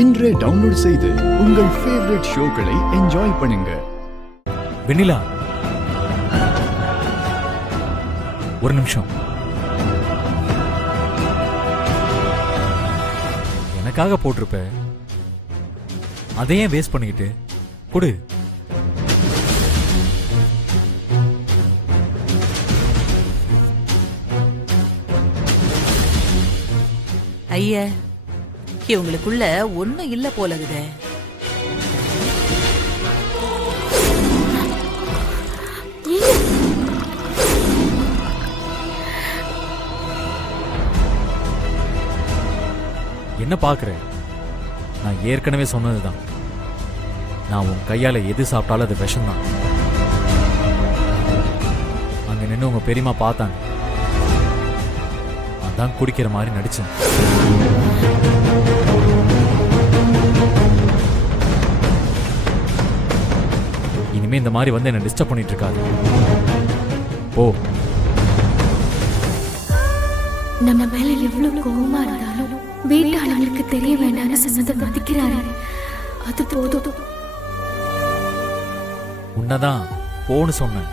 இன்றே டவுன்லோட் செய்து உங்கள் ஃபேவரட் ஷோக்களை என்ஜாய் பண்ணுங்க. வெண்ணிலா, ஒரு நிமிஷம். எனக்காக போட்டிருப்ப, அதையே வேஸ்ட் பண்ணிக்கிட்டு கொடு. ஐயா, இவங்களுக்குள்ள ஒண்ணும் இல்ல போலகுதே. என்ன பாக்குற? நான் ஏற்கனவே சொன்னதுதான். நான் உன் கையால எது சாப்பிட்டாலும் அது விஷம்தான். அங்க நின்று உங்க பெரியமா பார்த்தாங்க, அதான் குடிக்கிற மாதிரி நடிச்சேன். இனிமே இந்த மாதிரி வந்து என்ன டிஸ்டர்ப் பண்ணிட்டு இருக்காது. போ. நம்ம மேல எவ்வளவு கோவமா இருந்தாலும் வீட்டாளர்களுக்கு தெரிய வேண்டாம்னு சொன்னதை மதிக்கிறாரு. அது போதும். உன்னதான் போன்னு சொன்னேன்.